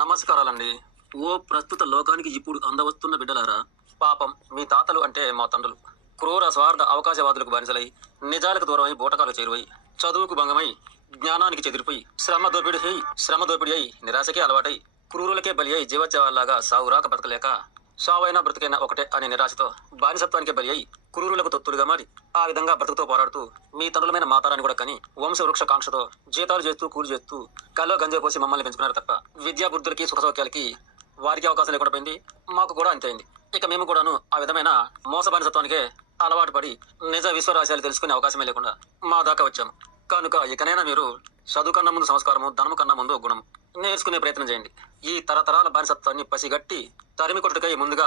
నమస్కారాలండి. ఓ ప్రస్తుత లోకానికి ఇప్పుడు అందవస్తున్న బిడ్డలారా, పాపం మీ తాతలు అంటే మా తండ్రులు క్రూర స్వార్థ అవకాశవాదులకు బానిసలై, నిజాలకు దూరమై బూటకాలు చేరువై, చదువుకు భంగమై, జ్ఞానానికి చెదిరిపోయి, శ్రమ దోపిడి అయి, నిరాశకే అలవాటై, క్రూరులకే బలి అయి జీవోత్సవాల్లాగా సావురాక బ్రతకలేక, సావైనా బ్రతికైనా ఒకటే అనే నిరాశతో బానిసత్వానికే బలి అయి క్రూరులకు తొత్తులుగా మారి ఆ విధంగా బ్రతుకుతో పోరాడుతూ మీ తండ్రులమైన మాతారాన్ని కూడా కని వంశవృక్ష కాంక్షతో జీతాలు చేస్తూ కూలి చేస్తూ కల్లో గంజే పోసి మమ్మల్ని పెంచుకున్నారు తప్ప విద్యా బుద్ధులకి సుఖ సౌఖ్యాలకి వారికి అవకాశం లేకుండా పోయింది. మాకు కూడా అంతే అయింది. ఇక మేము కూడాను ఆ విధమైన మోస బానిసత్వానికే అలవాటు పడి నిజ విశ్వరాశాలు తెలుసుకునే అవకాశమే లేకుండా మా దాకా వచ్చాము. కనుక ఇకనైనా మీరు చదువు కన్నా ముందు సంస్కారము, ధనము కన్నా ముందు గుణం నేర్చుకునే ప్రయత్నం చేయండి. ఈ తరతరాల బానిసత్వాన్ని పసిగట్టి తరిమి కొట్టుకై ముందుగా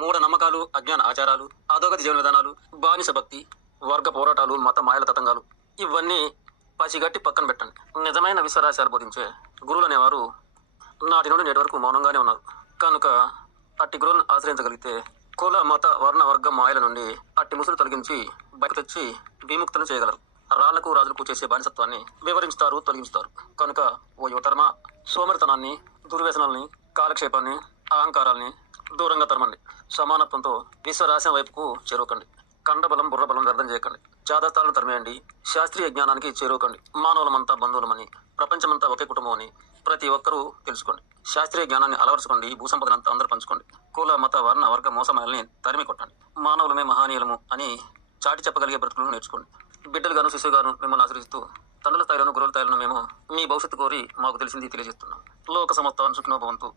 మూఢ నమ్మకాలు, అజ్ఞాన ఆచారాలు, అధోగతి జీవన విధానాలు, బానిస భక్తి, వర్గ పోరాటాలు, మత మాయల తతంగాలు ఇవన్నీ పసిగట్టి పక్కన పెట్టండి. నిజమైన విశ్వరాశాలు బోధించే గురువులు అనేవారు నాటి నుండి నేటి వరకు మౌనంగానే ఉన్నారు. కనుక అట్టి గురువులను ఆశ్రయించగలిగితే కుల మత వర్ణ వర్గ మాయల నుండి అట్టి ముసులు తొలగించి బయట తెచ్చి విముక్తులను చేయగలరు. రాళ్లకు రాజులకు చేసే బానిసత్వాన్ని వివరించుతారు, తొలగించుతారు. కనుక ఓ యువతరమా, సోమరితనాన్ని, దుర్వ్యసనాల్ని, కాలక్షేపాన్ని, అహంకారాల్ని దూరంగా తరమండి. సమానత్వంతో విశ్వరాశం వైపుకు చేరుకండి. కండబలం బుర్రబలం వ్యర్థం చేయకండి. జాతస్థాలను తరిమేయండి. శాస్త్రీయ జ్ఞానానికి చేరుకండి. మానవులమంతా బంధువులమని, ప్రపంచమంతా ఒకే కుటుంబం అని ప్రతి ఒక్కరూ తెలుసుకోండి. శాస్త్రీయ జ్ఞానాన్ని అలవరుచుకోండి. భూసంపదనంతా అందరూ పంచుకోండి. కుల మత వర్ణ వర్గ మోసమాయల్ని తరిమి కొట్టండి. మానవులమే మహానీయులము అని చాటి చెప్పగలిగే బ్రతుకులను నేర్చుకోండి. బిడ్డలుగాను శిశువుగాను మిమ్మల్ని ఆశ్రయిస్తూ తండ్రుల స్థాయిలోను గురువుల స్థాయిలోను మేము మీ భవిష్యత్తు కోరి మాకు తెలిసింది తెలియజేస్తున్నాం. లోక సమత్వాన్ని సుఖినో భవంతు.